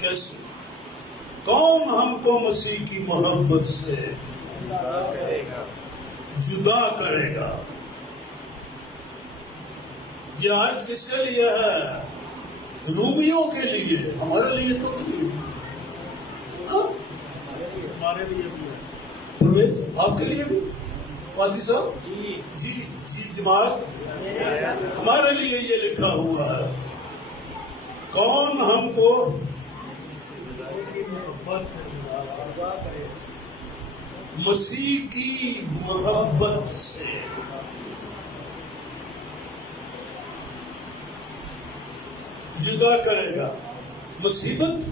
کیسے؟ کون ہم کو مسیح کی محبت سے جدا کرے گا؟ یہ آیت کس کے لیے ہے؟ رومیوں کے لیے، ہمارے لیے تو نہیں۔ ہمارے لیے بھی ہے، پرویز آپ کے لیے بھی؟ قاضی صاحب جی جماعت، ہمارے لیے یہ لکھا ہوا ہے، کون ہم کو مسیح کی محبت سے جدا کرے گا؟ مصیبت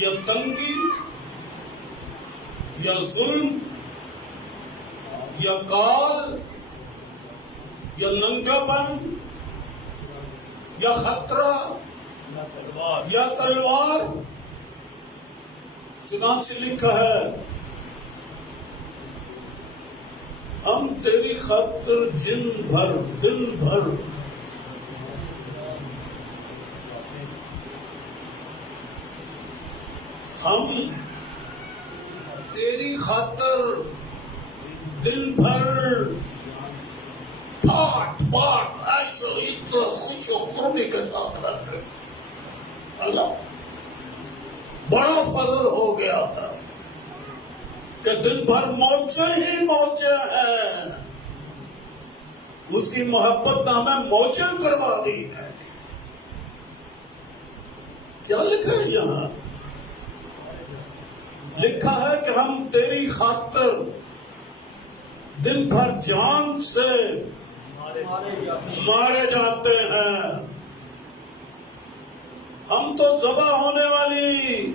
یا تنگی یا ظلم یا کال یا ننگا پن یا خطرہ یا تلوار؟ چنانچہ لکھا ہے، ہم تیری خاطر دن بھر ہم تیری خاطر دن بھر پھاٹ عیش و عشرت خوش و خرمی کے ساتھ رہتے۔ اللہ بڑا فضل ہو گیا ہے کہ دن بھر موجے ہی موجے ہیں، اس کی محبت نے ہمیں موجے کروا دی ہے۔ کیا لکھا ہے یہاں؟ لکھا ہے کہ ہم تیری خاطر دن بھر جان سے مارے جاتے ہیں، ہم تو ذبح ہونے والی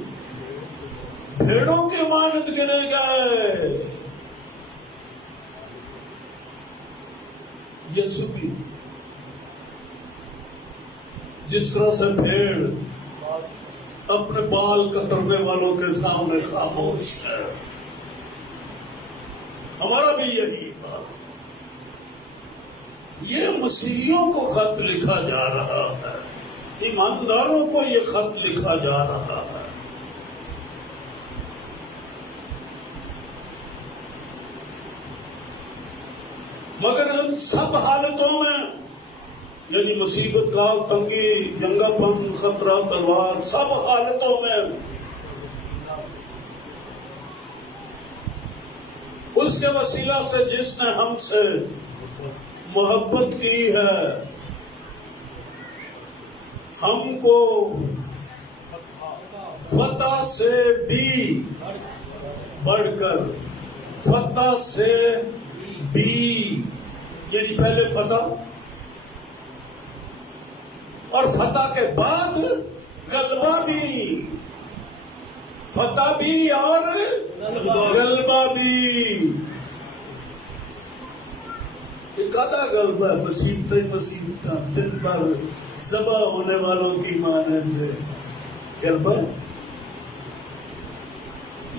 بھیڑوں کے مانند گنے گئے۔ یسوع بھی جس طرح سے بھیڑ اپنے بال کترنے والوں کے سامنے خاموش ہے، ہمارا بھی یہی تھا۔ یہ مسیحیوں کو خط لکھا جا رہا ہے، ایمانداروں کو یہ خط لکھا جا رہا ہے۔ مگر ان سب حالتوں میں، یعنی مصیبت کا، تنگی، جنگا پن، خطرہ، تلوار، سب حالتوں میں اس کے وسیلہ سے جس نے ہم سے محبت کی ہے، ہم کو فتح سے بھی بڑھ کر، فتح سے بھی یعنی پہلے فتح اور فتح کے بعد غلبہ بھی، فتح بھی اور غلبہ بھی۔ ایک آدھا غلبہ ہے، مصیبتیں دن بھر ذبح ہونے والوں کی مانند غلبہ۔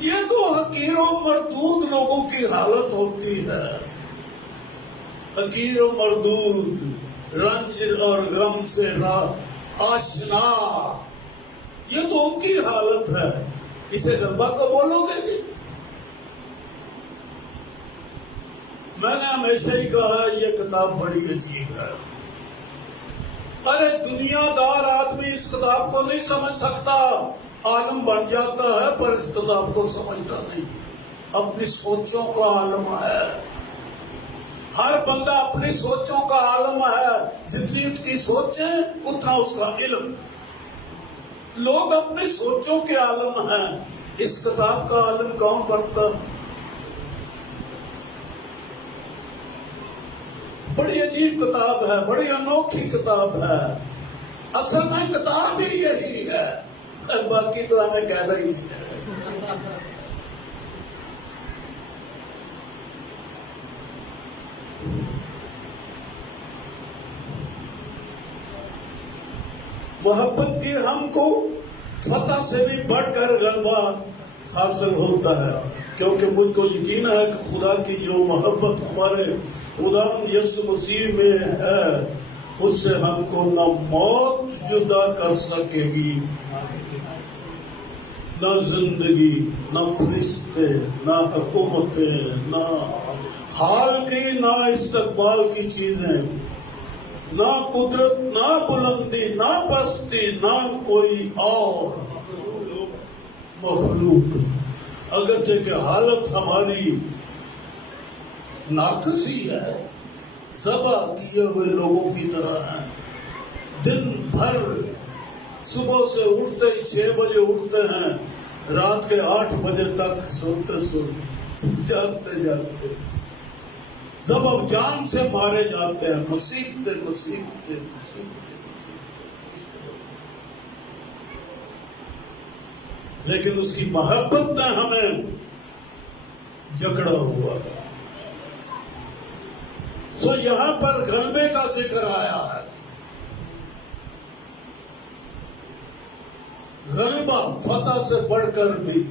یہ تو حقیر و مردود لوگوں کی حالت ہوتی ہے، حقیر و مردود، رنج اور غم سے آشنا، یہ تو ان کی حالت ہے۔ اسے غلبہ کو بولو گے جی؟ میں نے ہمیشہ ہی کہا یہ کتاب بڑی عجیب ہے۔ ارے دنیا دار آدمی اس کتاب کو نہیں سمجھ سکتا، عالم بن جاتا ہے پر اس کتاب کو سمجھتا نہیں۔ اپنی سوچوں کا عالم ہے، ہر بندہ اپنی سوچوں کا عالم ہے، جتنی اس کی سوچیں اتنا اس کا علم۔ لوگ اپنی سوچوں کے عالم ہیں، اس کتاب کا عالم کون بنتا؟ بڑی عجیب کتاب ہے، بڑی انوکھی کتاب ہے، اصل میں کتاب ہی یہی ہے، باقی تو ہمیں کہنا ہی نہیں ہے۔ محبت کی ہم کو فتح سے بھی بڑھ کر غلبہ حاصل ہوتا ہے، کیونکہ مجھ کو یقین ہے کہ خدا کی جو محبت ہمارے خدا یسوع مسیح میں ہے اس سے ہم کو نہ موت جدا کر سکے گی، نہ زندگی، نہ فرشتے، نہ حکومتیں، نہ حال کی، نہ استقبال کی چیزیں، نہ قدرت، نہ بلندی، نہ پستی، نہ کوئی اور مخلوق، اگرچہ کہ حالت ہماری ناقصی ہے، ذبح کیے ہوئے لوگوں کی طرح ہیں، دن بھر صبح سے اٹھتے ہی 6 بجے اٹھتے ہیں، رات کے 8 بجے تک سوتے جاگتے جاگتے ذبح جان سے مارے جاتے ہیں، مصیبتیں لیکن اس کی محبت نے ہمیں جکڑا ہوا ہے۔ سو یہاں پر غلبے کا ذکر آیا ہے، غلبہ فتح سے بڑھ کر بھی،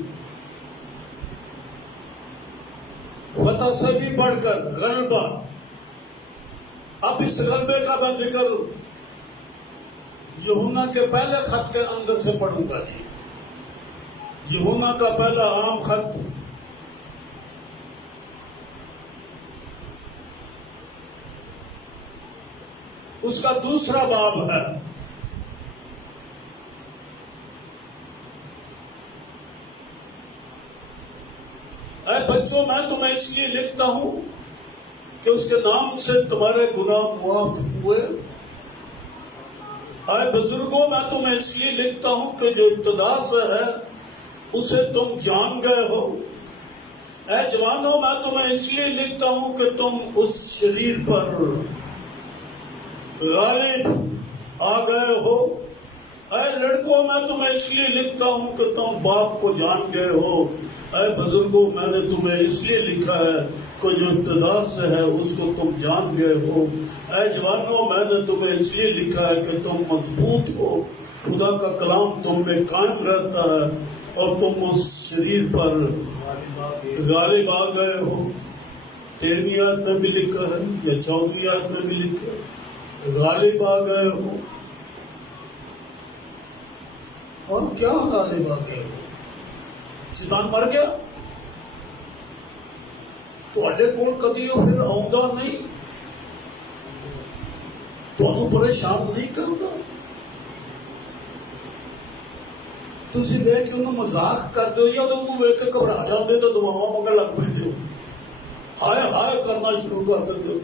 فتح سے بھی بڑھ کر غلبہ۔ اب اس غلبے کا میں ذکر یوحنا کے پہلے خط کے اندر سے پڑھوں گا نہیں۔ یوحنا کا پہلا عام خط اس کا دوسرا باب ہے۔ اے بچوں، میں تمہیں اس لیے لکھتا ہوں کہ اس کے نام سے تمہارے گناہ معاف ہوئے۔ اے بزرگوں، میں تمہیں اس لیے لکھتا ہوں کہ جو ابتدا سے ہے اسے تم جان گئے ہو۔ اے جوانوں، میں تمہیں اس لیے لکھتا ہوں کہ تم اس شریر پر غالب آ گئے ہو۔ اے لڑکوں، میں تمہیں اس لیے لکھتا ہوں کہ تم باپ کو جان گئے ہو۔ اے بزرگوں، میں نے تمہیں اس لیے لکھا ہے کہ جو ابتدا سے ہے اس کو تم جان گئے ہو۔ اے جوانوں، میں نے تمہیں اس لیے لکھا ہے کہ تم مضبوط ہو، خدا کا کلام تم میں قائم رہتا ہے اور تم اس شریر پر غالب آ گئے ہو۔ 13ویں آیت میں بھی لکھا ہے یا 14ویں آیت میں بھی لکھا ہے، غالب آ گئے ہو۔ اور کیا غالب آ گئے ہو؟ شیطان مر گیا؟ تواڈے کول کدی وہ پھر آؤندا نہیں، تانوں پریشان نہیں کرتا؟ تسی ویکھ کے انہوں مذاق کرتے ہو یا انہوں ویکھ کے گھبرا جاندے تو دعاواں منگن لگ پیندے ہو، ہائے ہائے کرنا شروع کر دیندے ہو۔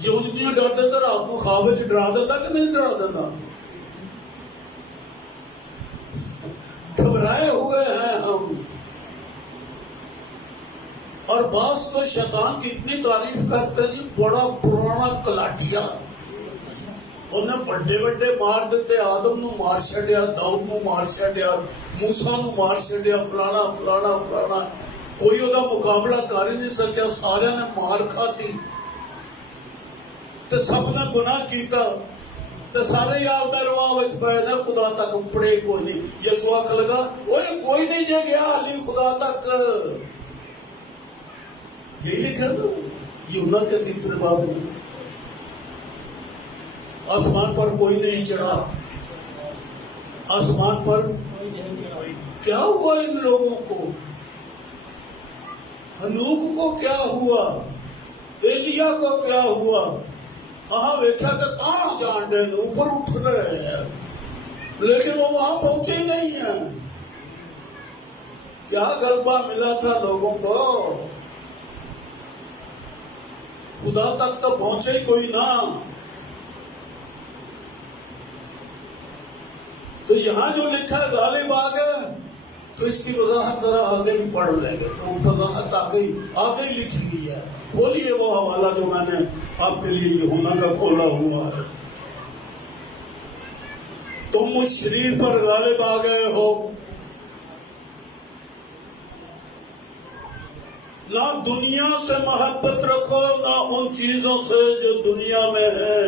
جے انج نہیں ڈر دیتا رات کو خواب وچ ڈرا دیتا کہ نہیں ڈرا دیتا؟ گھبرائے ہوئے ہیں ہم۔ اور بعض تو شیطان کی اتنی تعریف کرتے جی بڑا پرانا کلاٹیا، انہیں بڑے بڑے مار دیتے، آدم نو مار چھڈیا، داؤد نو مار چھڈیا، موسیٰ نو مار چھڈیا، فلانا فلانا فلانا، کوئی وہ مقابلہ کر ہی نہیں سکیا، سارے نے مار کھاتی تے سب نے گناہ کیتا تے سارے یار میں رواہ وچ پے نے، خدا تک پڑے کوئی نہیں۔ یسوع آکھ لگا اوے کوئی نہیں جے گیا علی خدا تک۔ یہی لکھا نا یوحنا کے 3 باب میں، آسمان پر کوئی نہیں چڑھا۔ آسمان پر کیا ہوا ان لوگوں کو؟ ہنوک کو کیا ہوا؟ ایلیا کو کیا ہوا؟ وہاں ویکھا کہ تاں جان دے اوپر اٹھ رہے ہیں لیکن وہ وہاں پہنچے ہی نہیں ہیں۔ کیا غلبہ ملا تھا لوگوں کو؟ خدا تک تو پہنچے ہی کوئی نہ۔ تو یہاں جو لکھا ہے غالب آ گئے، تو اس کی وضاحت ذرا آگے بھی پڑھ لیں گے، تو وضاحت آگے ہی لکھی گئی ہے۔ کھولیے وہ حوالہ جو میں نے آپ کے لیے یوحنا کا کھولا ہوا ہے۔ تم اس شریر پر غالب آ گئے ہو، نہ دنیا سے محبت رکھو، نہ ان چیزوں سے جو دنیا میں ہے۔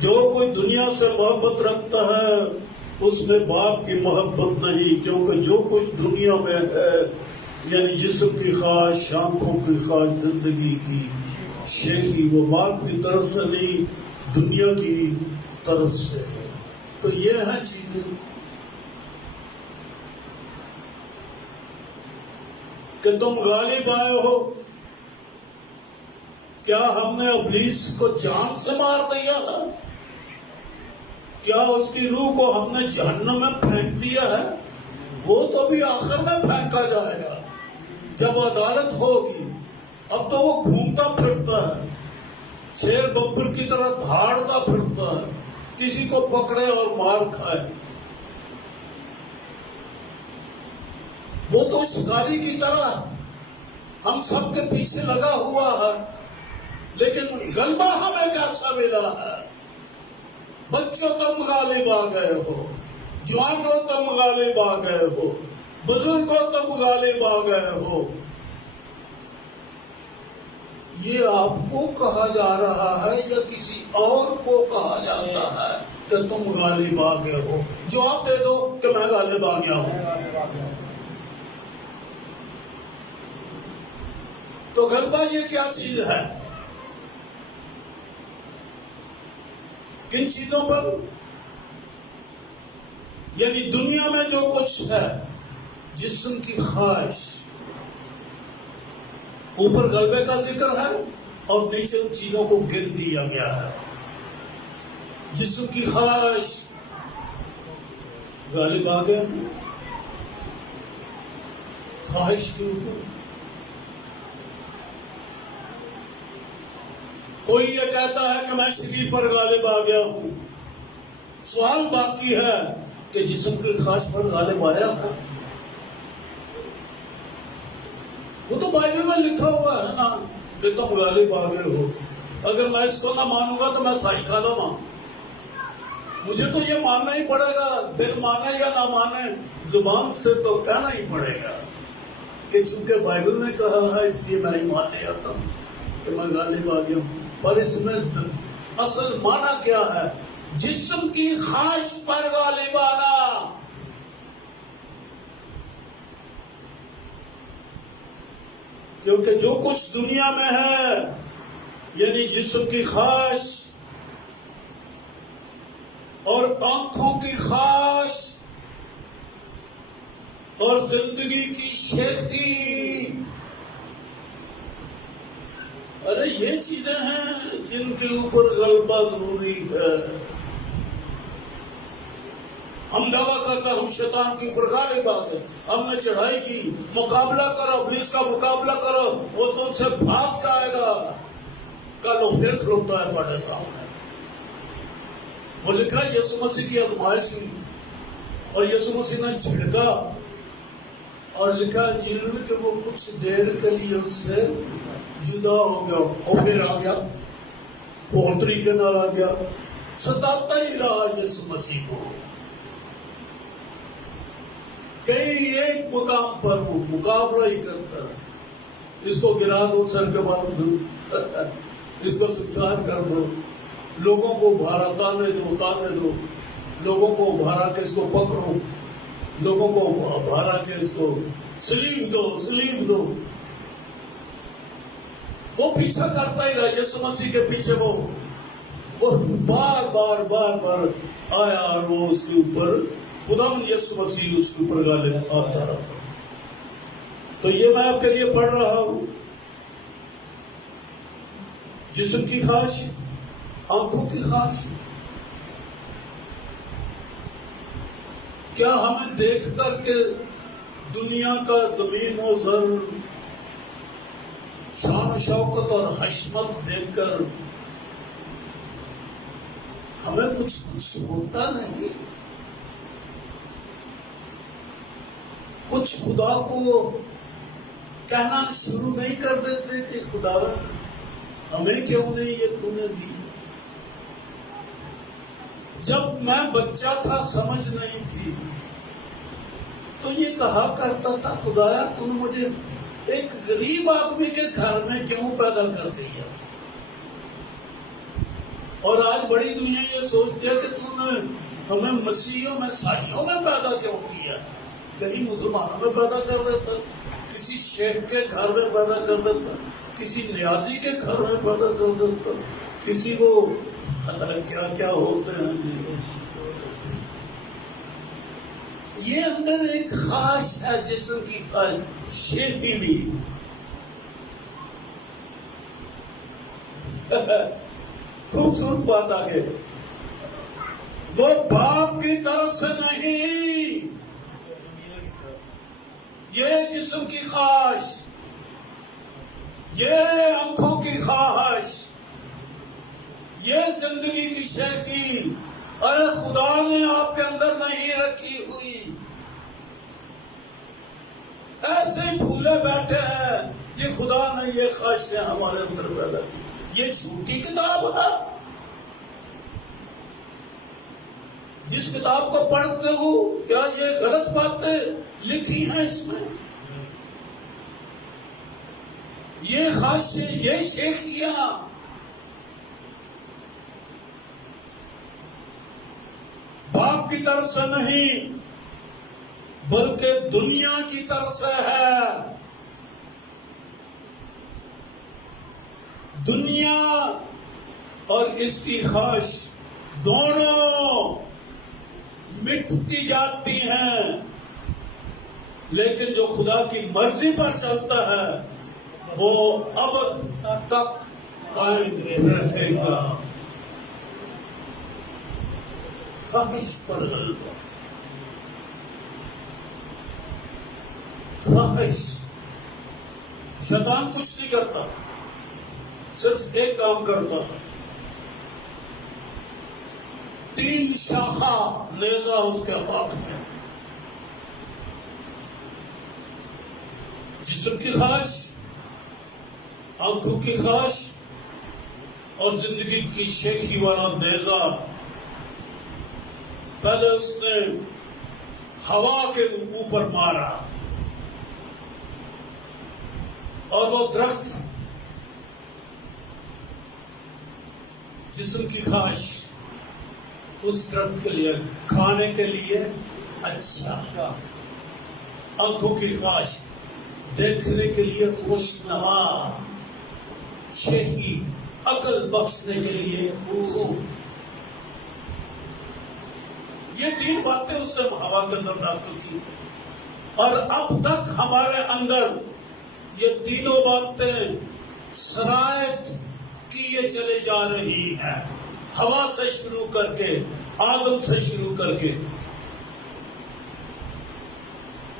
جو کوئی دنیا سے محبت رکھتا ہے اس میں باپ کی محبت نہیں، کیونکہ جو کچھ دنیا میں ہے یعنی جسم کی خواہش، آنکھوں کی خواہش، زندگی کی شیخی، وہ باپ کی طرف سے نہیں دنیا کی طرف سے ہے۔ تو یہ ہے چیزیں کہ تم غالب آئے ہو۔ کیا ہم نے ابلیس کو جان سے مار دیا ہے؟ کیا اس کی روح کو ہم نے جہنم میں پھینک دیا ہے؟ وہ تو بھی آخر میں پھینکا جائے گا جب عدالت ہوگی۔ اب تو وہ گھومتا پھرتا ہے، شیر ببر کی طرح دھاڑتا پھرتا ہے، کسی کو پکڑے اور مار کھائے۔ وہ تو شکاری کی طرح ہم سب کے پیچھے لگا ہوا ہے، لیکن غلبہ ہمیں کیسا ملا ہے؟ بچوں تم غالب آ گئے ہو، جوانوں تم غالب آ گئے ہو، بزرگوں تم غالب آ گئے ہو۔ یہ آپ کو کہا جا رہا ہے یا کسی اور کو کہا جاتا ہے کہ تم غالب آ گئے ہو؟ جواب دے دو کہ میں غالب آ گیا ہوں۔ تو غلبہ یہ کیا چیز ہے؟ کن چیزوں پر؟ یعنی دنیا میں جو کچھ ہے، جسم کی خواہش، اوپر غلبے کا ذکر ہے اور نیچے ان چیزوں کو گن دیا گیا ہے۔ جسم کی خواہش غالب آ گئے، خواہش کے اوپر۔ کوئی یہ کہتا ہے کہ میں شریف پر غالب آ گیا ہوں۔ سوال باقی ہے کہ جسم کی خواہش پر غالب آیا ہے؟ وہ تو بائبل میں لکھا ہوا ہے نا کہ تم غالب آ گئے ہو۔ اگر میں اس کو نہ مانوں گا تو میں سائی کھا دوں گا۔ مجھے تو یہ ماننا ہی پڑے گا، دل مانے یا نہ مانے، زبان سے تو کہنا ہی پڑے گا کہ چونکہ بائبل نے کہا ہے اس لیے میں ہی مان لیا تھا کہ میں غالب آ گیا ہوں۔ پر اس میں اصل معنی کیا ہے؟ جسم کی خواہش پر غالب آنا۔ کیونکہ جو کچھ دنیا میں ہے، یعنی جسم کی خواہش اور آنکھوں کی خواہش اور زندگی کی شیخی، ارے یہ چیزیں ہیں جن کے اوپر غلبہ ضروری ہے۔ ہم دعویٰ کرتے ہم شیطان کے اوپر غالب آ گئے، ہم نے چڑھائی کی، مقابلہ کرو، ابلیس کا مقابلہ کرو، وہ تم سے بھاگ جائے گا۔ کل وہ پھر کھلوتا ہے تمہارے سامنے۔ وہ لکھا یسوع مسیح کی آزمائش ہوئی اور یسوع مسیح نے جھڑکا اور لکھا انجیل میں کہ وہ کچھ دیر کے لیے اس سے جدا ہو گیا اور پھر آ گیا، بہت طریقے نال آ گیا، ستاتا ہی رہا یسوع مسیح کو۔ کئی ایک مقام پر وہ مقابلہ ہی کرتا ہے، اس کو گرا دو، سر کے بال دو، اس کو سنسار کر دو، لوگوں کو بھارا تانے دو، لوگوں کو بھارا کے اس کو پکڑو، لوگوں کو بھارا کے اس کو سلیب دو۔ وہ پیچھا کرتا ہی رہا، یسوع مسیح کے پیچھے وہ بار آیا اور وہ اس کے اوپر خداوند یسوع مسیح اس کے اوپر غالب آتا رہا۔ تو یہ میں آپ کے لیے پڑھ رہا ہوں، جسم کی خواہش، آنکھوں کی خواہش۔ کیا ہمیں دیکھ کر کے دنیا کا زمین و زر، شان و شوکت اور حشمت دیکھ کر ہمیں کچھ ہوتا نہیں؟ کچھ خدا کو کہنا شروع نہیں کر دیتے کہ خدا ہمیں کیوں نہیں یہ تو نے دی؟ جب میں بچہ تھا، سمجھ نہیں تھی، تو یہ کہا کرتا تھا خدایا تو نے مجھے ایک غریب آدمی کے گھر میں کیوں پیدا کر دیا؟ اور آج بڑی دنیا یہ سوچتی ہے کہ تو نے ہمیں مسیحیوں میں، عیسائیوں میں پیدا کیوں کیا؟ کہیں مسلمانوں میں پیدا کر دیتا، کسی شیخ کے گھر میں پیدا کر دیتا، کسی نیازی کے گھر میں پیدا کر دیتا، کسی کو کیا کیا ہوتے ہیں یہ اندر ایک خواہش ہے جسم کی خواہش شیخی بھی خوبصورت بات آگے وہ باپ کی طرف سے نہیں یہ جسم کی خواہش یہ آنکھوں کی خواہش یہ زندگی کی شیخی ارے خدا نے آپ کے اندر نہیں رکھی ہوئی ایسے ہی بھولے بیٹھے ہیں کہ خدا نے یہ خواہشیں ہمارے اندر پیدا کی یہ جھوٹی کتاب ہے جس کتاب کو پڑھتے ہو کیا یہ غلط باتیں لکھی ہیں اس میں یہ خواہشیں یہ شیخیاں باپ کی طرف سے نہیں بلکہ دنیا کی طرف سے ہے دنیا اور اس کی خواہش دونوں مٹتی جاتی ہیں لیکن جو خدا کی مرضی پر چلتا ہے وہ ابد تک قائم رہے گا خواہش پر غلبہ خواہش شیطان کچھ نہیں کرتا صرف ایک کام کرتا ہے 3 شاخہ نیزہ اس کے ہاتھ میں جسم کی خواہش آنکھوں کی خواہش اور زندگی کی شیخی والا نیزہ پہلے اس نے ہوا کے اوپر مارا اور وہ درخت جسم کی خواہش اس درخت کے لیے کھانے کے لیے اچھا آنکھوں کی خواہش دیکھنے کے لیے خوشنما شیخی عقل بخشنے کے لیے خوب یہ 3 باتیں اس نے ہوا کے اندر داخل کی اور اب تک ہمارے اندر یہ تینوں باتیں سرایت کیے چلے جا رہی ہیں ہوا سے شروع کر کے آدم سے شروع کر کے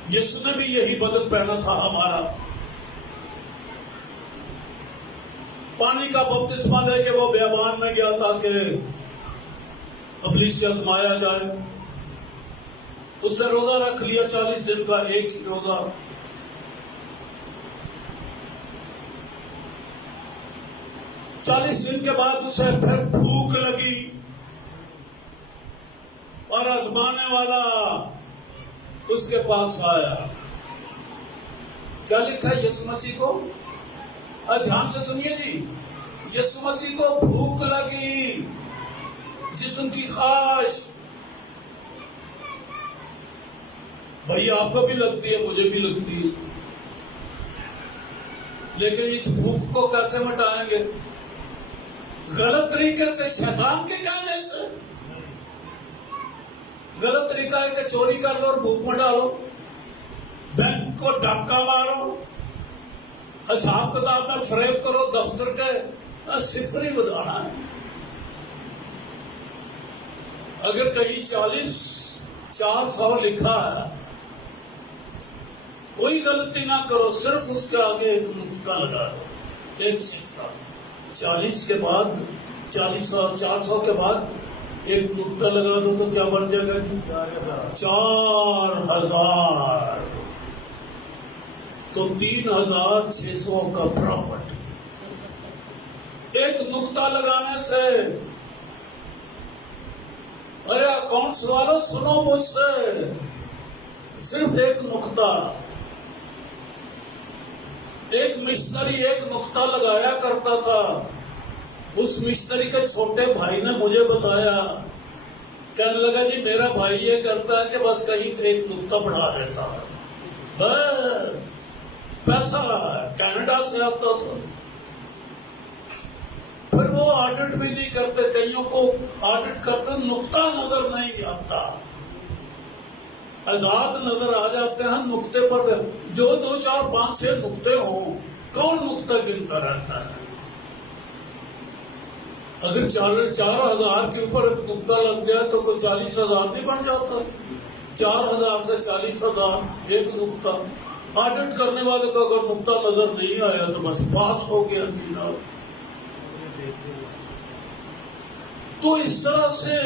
یسوع نے بھی یہی بدن پہنا تھا ہمارا پانی کا بپتسمہ لے کے وہ بیابان میں گیا تاکہ ابلیس سے آزمایا جائے اس نے روزہ رکھ لیا 40 دن کا ایک ہی روزہ چالیس دن کے بعد اسے پھر بھوک لگی اور آزمانے والا اس کے پاس آیا کیا لکھا ہے یسوع مسیح کو دھیان سے سنیے جی یسوع مسیح کو بھوک لگی جسم کی خواہش بھائی آپ کو بھی لگتی ہے مجھے بھی لگتی ہے لیکن اس بھوک کو کیسے مٹائیں گے غلط طریقے سے شیطان کے کہنے سے غلط طریقہ ہے کہ چوری کر لو اور بھوک مٹا لو بینک کو ڈاکہ مارو حساب کتاب میں فریب کرو دفتر کے صفر ہی بتانا ہے اگر کہیں 400 لکھا ہے کوئی غلطی نہ کرو صرف اس کے آگے ایک نقطہ لگا دو ایک صفر 40 کے بعد 400 کے بعد ایک نقطہ لگا دو تو کیا بن جائے گا 4000 تو 3600 کا پروفٹ ایک نقطہ لگانے سے ارے اکاؤنٹس والوں سنو مجھ سے صرف ایک نقطہ ایک مشنری ایک نقطہ لگایا کرتا تھا اس مشنری کے چھوٹے بھائی نے مجھے بتایا کہنے لگا جی میرا بھائی یہ کرتا ہے کہ بس کہیں ایک نقطہ بڑھا دیتا ہے پیسہ کینیڈا سے آتا تھا پھر وہ آڈٹ بھی نہیں کرتے، کئیوں کو آڈٹ کرتے نقطہ نظر نہیں آتا، اعداد نظر آ جاتے ہیں نقطے پر، جو 2 4 5 6 نقطے ہوں، کون نقطہ گنتا رہتا ہے؟ اگر 4,000 کے اوپر ایک نقطہ لگ گیا تو کوئی 40,000 نہیں بن جاتا؟ 4,000 سے 40,000 ایک نقطہ، آڈٹ کرنے والے کو اگر نقطہ نظر نہیں آیا تو بس پاس ہو گیا جناب۔ تو اس طرح سے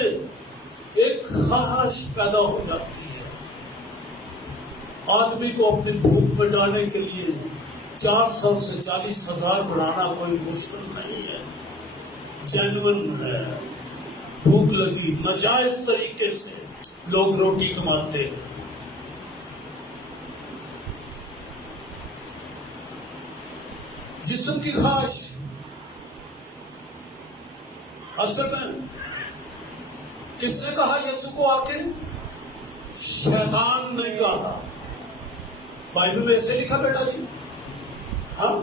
ایک خواہش پیدا ہو جاتی ہے، آدمی کو اپنی بھوک مٹانے کے لیے 400 سے 40,000 بڑھانا کوئی مشکل نہیں ہے، جینون ہے، بھوک لگی، ناجائز طریقے سے لوگ روٹی کماتے ہیں۔ جسم کی خواہش اصل میں کس نے کہا یسوع کو آ کے؟ شیطان نے کہا، بائبل میں ایسے لکھا بیٹا جی، ہاں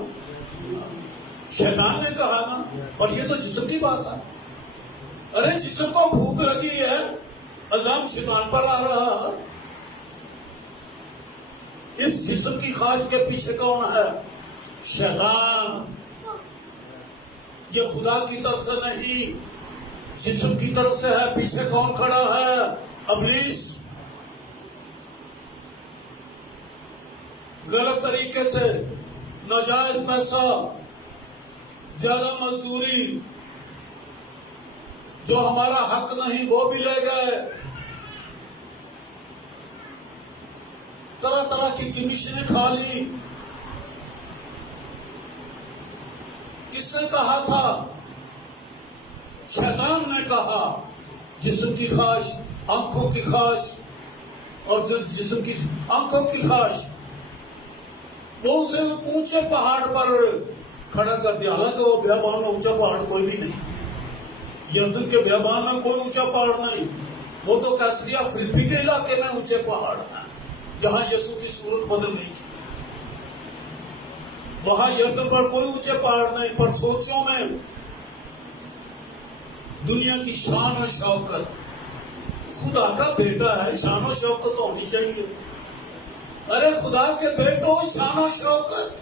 شیطان نے کہا نا، اور یہ تو جسم کی بات ہے۔ ارے جسم کو بھوک لگی ہے، الزام شیطان پر آ رہا ہے۔ اس جسم کی خواہش کے پیچھے کون ہے؟ شیطان۔ یہ خدا کی طرف سے نہیں، جسم کی طرف سے ہے۔ پیچھے کون کھڑا ہے؟ ابلیس۔ غلط طریقے سے ناجائز پیسہ، زیادہ مزدوری، جو ہمارا حق نہیں وہ بھی لے گئے، طرح طرح کی کمیشنیں کھا لی۔ کس نے کہا تھا؟ شیطان نے کہا۔ جسم کی خواہش، آنکھوں کی خواہش، اور جسم کی آنکھوں کی خواہش، وہ اسے اونچے پہاڑ پر کھڑا کر دیا۔ حالانکہ وہ بیابان میں اونچا پہاڑ کوئی بھی نہیں، یردن کے بیابان میں کوئی اونچا پہاڑ نہیں، وہ تو کیسریا فلپی کے علاقے میں اونچے پہاڑ ہیں جہاں یسوع کی صورت بدل نہیں تھی۔ وہاں یردن پر کوئی اونچے پہاڑ نہیں، پر سوچوں میں دنیا کی شان و شوکت، خدا کا بیٹا ہے، شان و شوکت ہونی چاہیے۔ ارے خدا کے بیٹوں، شان و شوکت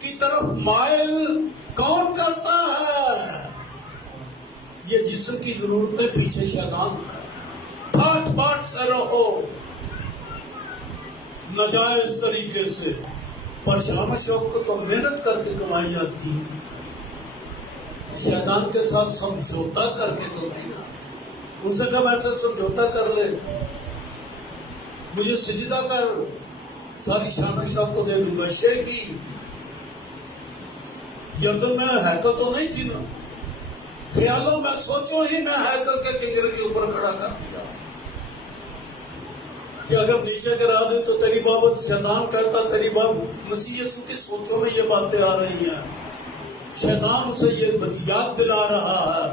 کی طرف مائل کون کرتا ہے؟ یہ جسم کی ضرورتیں پیچھے شیطان ہے۔ پھاٹ پھاٹ سے رہو ناجائز طریقے سے، پر شان و شوکت تو محنت کر کے کمائی جاتی ہے، شیطان کے ساتھ سمجھوتا کر کے تو نہیں نا۔ اسے کہا میرے سے سمجھوتا کر لے، مجھے سجدہ کر، ساری شان و شوکت دے دوں گا۔ شیخی یردن میں ہیکل تو نہیں تھی نا، خیالوں میں سوچو ہی میں ہیکل کے کنگرے کے اوپر کھڑا کر دیا کہ اگر نیچے گرا دے تو تیری بابت شیطان کہتا، تیری بابت مسیح یسوع کی سوچوں میں یہ باتیں آ رہی ہیں، شیطان اسے یہ یاد دلا رہا ہے۔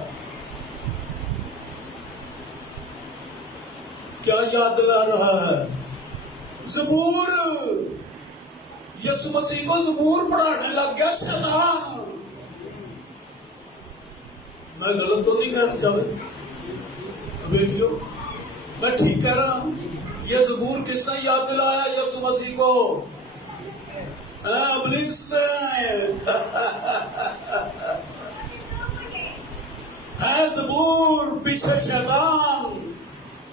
کیا یاد دلا رہا ہے؟ زبور، یسوع مسیح کو زبور پڑھانے لگ گیا شیطان۔ میں غلط تو نہیں کہہ رہا جاوید بیٹیوں، میں ٹھیک کہہ رہا ہوں۔ یہ زبور کس نے یاد دلایا یسوع مسیح کو؟ ابلیس نے۔ ہے زبور، پیچھے شیطان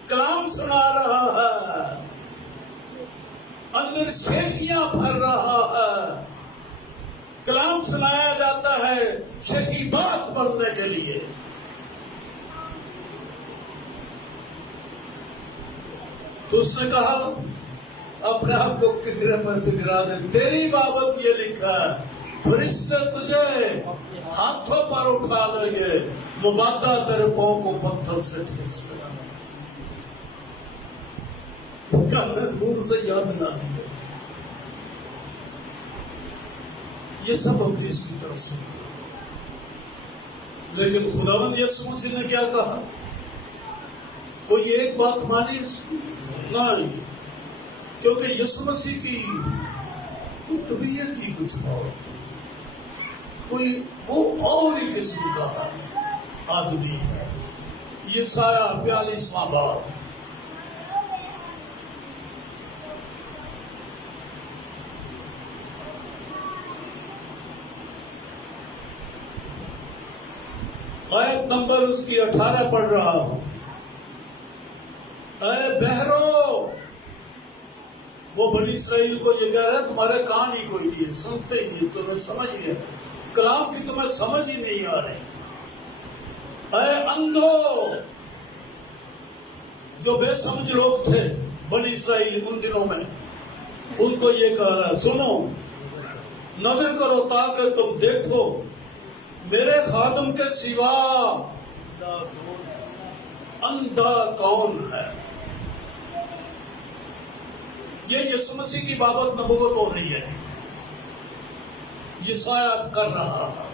کلام سنا رہا ہے، اندر شیخیاں بھر رہا ہے۔ کلام سنایا جاتا ہے شیخی بات بننے کے لیے۔ تو اس نے کہا اپنے آپ کو کنگرے پر سے گرا دے، تیری بابت یہ لکھا ہے فرشتے تجھے ہاتھوں پر اٹھا لیں گے، مبادہ تیرے پاؤں کو پتھر سے ٹھیس دے گا۔ زبور سے یاد دلا دیا، یہ سب ابلیس کی طرف سے۔ لیکن خداوند یسوع مسیح نے کیا کہا؟ کوئی ایک بات مانی نہیں، کیونکہ یسوع مسیح کی طبیعت ہی کچھ اور تھی۔ کوئی وہ اور ہی قسم کا آدمی ہے. یسایہ 42واں باب. آیت نمبر اس کی 18 پڑھ رہا ہوں. اے بہرو، وہ بنی اسرائیل کو یہ کہہ رہا ہے تمہارے کان ہی کوئی نہیں ہے، سنتے ہی نہیں، تمہیں سمجھ نہیں، کلام کی تمہیں سمجھ ہی نہیں آ رہی. اے اندھو، جو بے سمجھ لوگ تھے بنی اسرائیل ان دنوں میں، ان کو یہ کہہ رہا ہے سنو، نظر کرو تاکہ تم دیکھو میرے خادم کے سوا اندھا کون ہے. یہ یسوع مسیح کی بابت نبوت ہو رہی ہے. یسایہ کر رہا ہے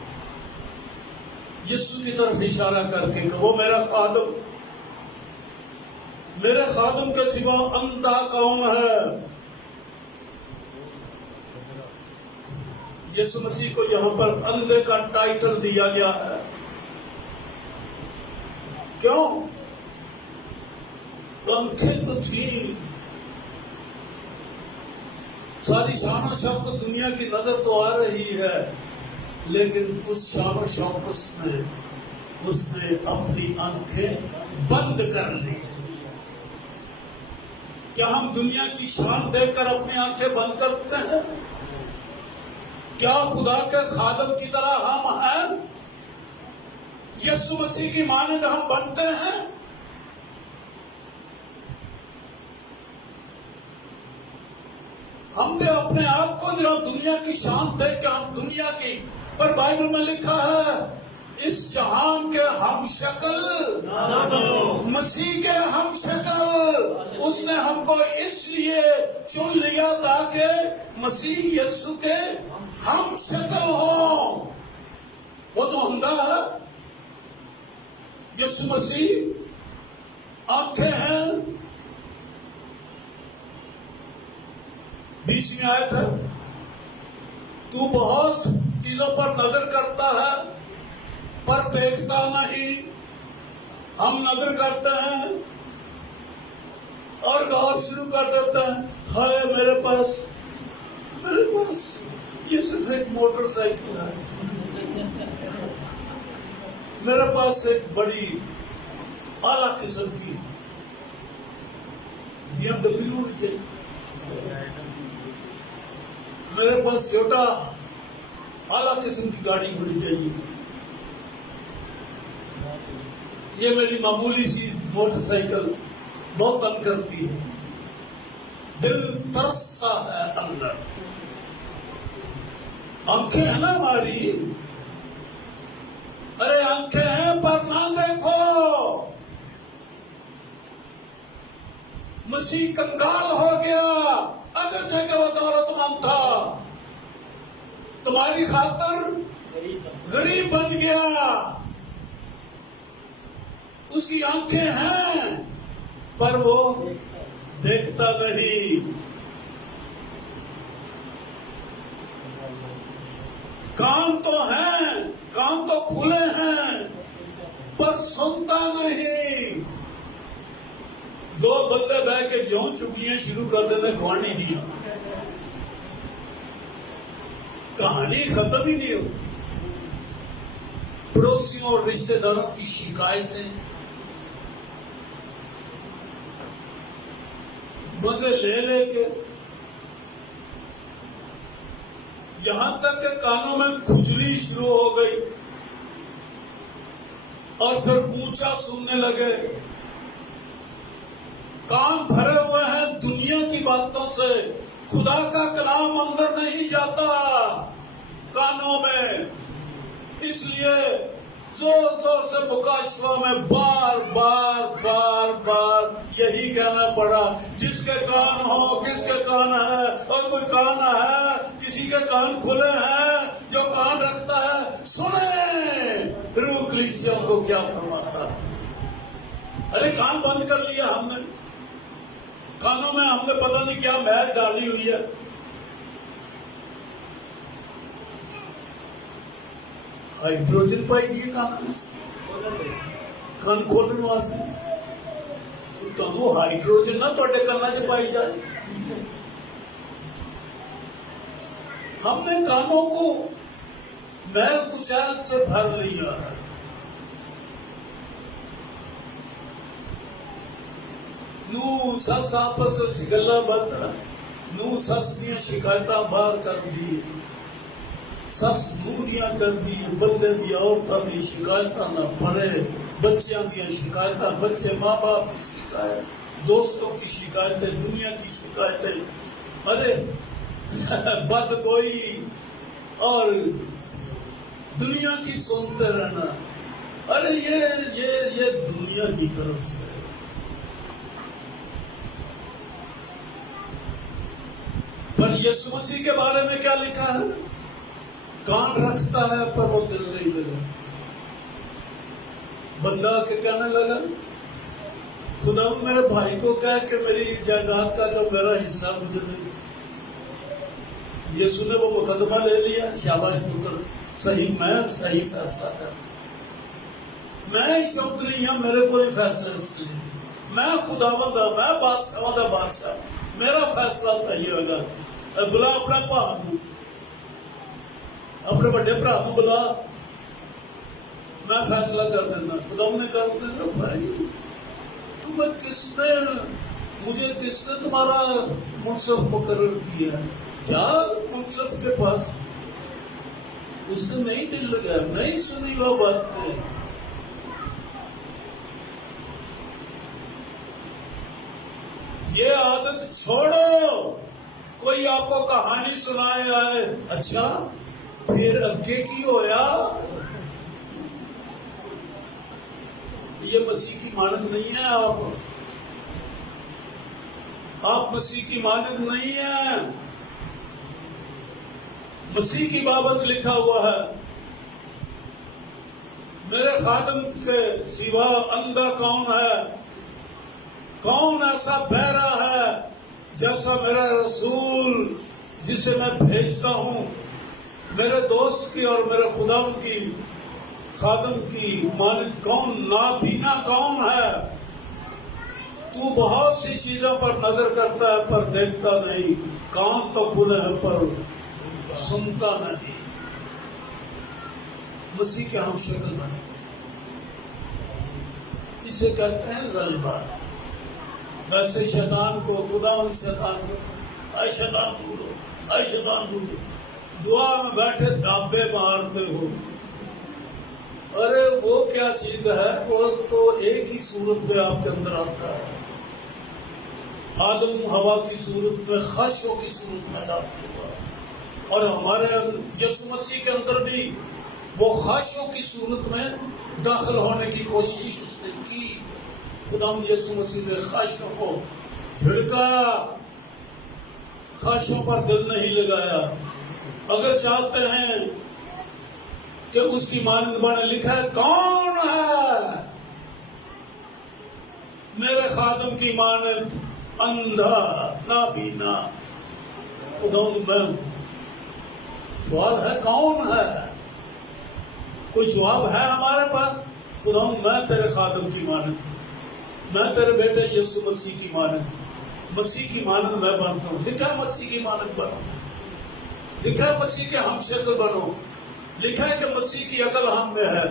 یسوع کی طرف اشارہ کر کے کہ وہ میرا خادم، میرے خادم کے سوا اندھا کون ہے. یسوع مسیح کو یہاں پر اندھے کا ٹائٹل دیا گیا ہے. کیوں؟ آنکھیں تو تھی، ساری شان و شوکت دنیا کی نظر تو آ رہی ہے، لیکن اس شان و شوکت میں اس نے اپنی آنکھیں بند کر لی. کیا ہم دنیا کی شان دیکھ کر اپنی آنکھیں بند کرتے ہیں؟ کیا خدا کے خادم کی طرح ہم ہیں؟ یسوع مسیح کی مانند ہم بنتے ہیں؟ ہم نے اپنے آپ کو ذرا دنیا کی شان دیکھ کے ہم دنیا کی، پر بائبل میں لکھا ہے اس جہان کے ہم شکل مسیح کے ہم شکل. اس نے ہم کو اس لیے چن لیا تاکہ مسیح یسوع کے ہم شکل ہوں. وہ تو اندھا ہے، یسوع مسیح آنکھیں ہیں. 20ویں آیت ہے، تو بہت چیزوں پر نظر کرتا ہے پر دیکھتا نہیں. ہم نظر کرتے ہیں اور غور شروع کر دیتے ہیں، ہائے میرے پاس یہ صرف ایک موٹر سائیکل ہے، میرے پاس ایک بڑی اعلیٰ قسم کی BMW ہے، میرے پاس ٹویوٹا اعلیٰ قسم کی گاڑی ہونی چاہیے. یہ میری معمولی سی موٹر سائیکل بہت تنگ کرتی ہے. دل ترستا ہے اندر. آنکھیں ہیں نا ہماری، ارے آنکھیں ہیں پر نہ دیکھو. مسیح کنگال ہو گیا، اگرچہ کہ وہ دولت مند تھا، تمہاری خاطر غریب بن گیا. اس کی آنکھیں ہیں پر وہ دیکھتا نہیں. کان تو ہیں، کان تو کھلے ہیں پر سنتا نہیں. دو بندے بہ کے جوں چکیاں شروع کر دیتے گوانڈی دیا، کہانی ختم ہی نہیں ہوتی. پڑوسیوں اور رشتہ داروں کی شکایتیں، مزے لے لے کے، یہاں تک کہ کانوں میں کھجلی شروع ہو گئی اور پھر اونچا سننے لگے. کان بھرے ہوئے ہیں دنیا کی باتوں سے، خدا کا کلام اندر نہیں جاتا کانوں میں. اس لیے زور زور سے مکاشفہ میں بار بار بار بار یہی کہنا پڑا، جس کے کان ہو، کس کے کان ہے، اور کوئی کان ہے کسی کے کان کھلے ہیں، جو کان رکھتا ہے سنے روح کلیسیوں کو کیا فرماتا ہے. ارے کان بند کر لیا ہم نے، کانوں میں ہم نے پتہ نہیں کیا میل ڈالی ہوئی ہے. ہائیڈروجن پائی گئی کن کھولنے واسطے تو ہائیڈروجن نہ تھوڑے کنا چ پائی جائے. ہم نے کانوں کو میل کچیل سے بھر لیا ہے. نو سس آپس گلا بند نو سس دیا شکایت باہر کر دی سس نو دیا کر دی بندے دی عورتوں کی شکایت نہ پڑے بچیاں دیا شکایت بچے ماں باپ کی شکایت دوستوں کی شکایتیں دنیا کی شکایتیں ارے بد گوئی اور دنیا کی سنتے رہنا. ارے یہ دنیا کی طرف سے پر یسوع مسیح کے بارے میں کیا لکھا ہے؟ کان رکھتا ہے پر وہ دل نہیں لگا. بندہ کے کہنے لگا خدا میرے بھائی کو کہہ کہ میری جائیداد کا جو میرا حصہ مجھے نہیں. یسوع نے وہ مقدمہ لے لیا. شاباش پتر صحیح میں صحیح فیصلہ کر میں ہی چودھری ہوں میرے کو نہیں فیصلہ اس کے لیے میں خداوند ہوں میں بادشاہ کا بادشاہ میرا فیصلہ صحیح ہوگا. بلا اپنا بھا اپنے بڑے برا کو بلا میں فیصلہ کر دینا. خدا نے کہا بھائی تمہیں کس نے مجھے کس نے تمہارا منصف مقرر کیا کیا منصف کے پاس اس نے نہیں دل لگایا نہیں سنی وہ بات نے. یہ عادت چھوڑو. کوئی آپ کو کہانی سنائے آئے اچھا پھر اگے کی ہویا یہ مسیح کی مانند نہیں ہے. آپ مسیح کی مانند نہیں ہیں. مسیح کی بابت لکھا ہوا ہے میرے خادم کے سوا اندھا کون ہے کون ایسا بہرا ہے جیسا میرا رسول جسے میں بھیجتا ہوں. میرے دوست کی اور میرے خداوند کی خادم کی مانند کون نابینا کون ہے. تو بہت سی چیزوں پر نظر کرتا ہے پر دیکھتا نہیں کان تو کھلے ہیں پر سنتا نہیں. مسیح کے ہم شکل بنے اسے کہتے ہیں غلبہ. ویسے شیطان کو خدا ان شیطان کو اے شیطان دور ہو اے شیطان دور ہو دعا میں بیٹھے دابے مارتے ہو. ارے وہ کیا چیز ہے وہ تو ایک ہی صورت میں آپ کے اندر آتا ہے. آدم ہوا کی صورت میں خواہشوں کی صورت میں ڈالتے ہوا اور ہمارے یسوع مسیح کے اندر بھی وہ خواہشوں کی صورت میں داخل ہونے کی کوشش اس نے کی. خدا یسوع مسیح نے خواہشوں کو جھڑکایا خواہشوں پر دل نہیں لگایا. اگر چاہتے ہیں کہ اس کی مانند بنے لکھا ہے کون ہے میرے خادم کی مانند اندھا نابینا. خدا میں سوال ہے کون ہے کوئی جواب ہے ہمارے پاس. خدا میں تیرے خادم کی مانند میں تیرے بیٹے یسوع مسیح کی مانند مسیح کی مانند میں بنتا ہوں. لکھا مسیح کی مانند بنو لکھا ہے مسیح کے ہم شکل بنو لکھا ہے کہ مسیح کی عقل ہم میں ہے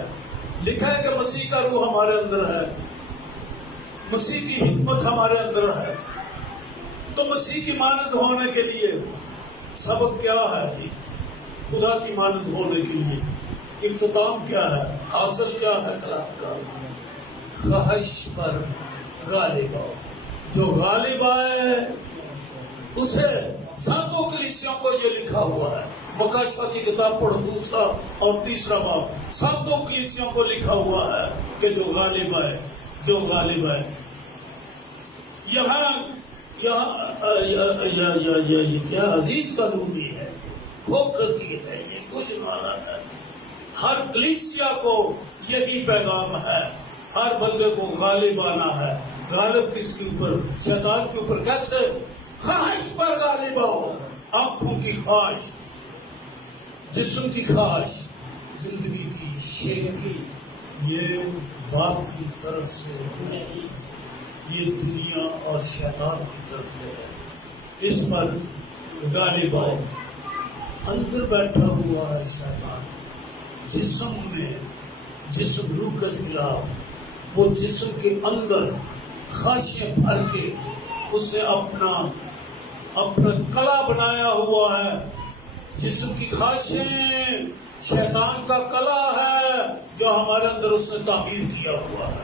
لکھا ہے کہ مسیح کا روح ہمارے اندر ہے مسیح کی حکمت ہمارے اندر ہے. تو مسیح کی مانند ہونے کے لیے سبق کیا ہے خدا کی مانند ہونے کے لیے اختتام کیا ہے حاصل کیا ہے کلام کا خواہش پر غالب آؤ. جو غالب آئے اسے ساتوں کلیسیوں کو یہ لکھا ہوا ہے. مکاشفہ کی کتاب پڑھو 2 اور 3 باب ساتوں کلیسیوں کو لکھا ہوا ہے کہ جو غالب آئے جو غالب آئے. یہاں یہ کیا عزیز کا روحی ہے کھوکر کی ہے یہ کچھ والا ہے. ہر کلیسیا کو یہی پیغام ہے. ہر بندے کو غالب آنا ہے. غالب کس کے اوپر شیطان کے اوپر کیسے خواہش پر غالب آؤ. آنکھوں کی خواہش جسم کی خواہش زندگی کی شیخی یہ باپ کی طرف سے نہیں، یہ دنیا اور شیطان کی طرف سے ہے۔ اس پر غالب آؤ، اندر بیٹھا ہوا ہے شیطان جسم میں، جسم روح کے خلاف، وہ جسم کے اندر خواہشیں بھر کے اسے اپنا کلا بنایا ہوا ہے۔ جسم کی خواہشیں شیطان کا کلا ہے جو ہمارے اندر اس نے تعمیر کیا ہوا ہے۔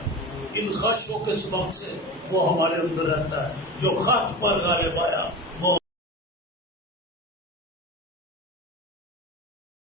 ان خواہشوں کے سبب سے وہ ہمارے اندر رہتا ہے، جو خواہش پر غالب آیا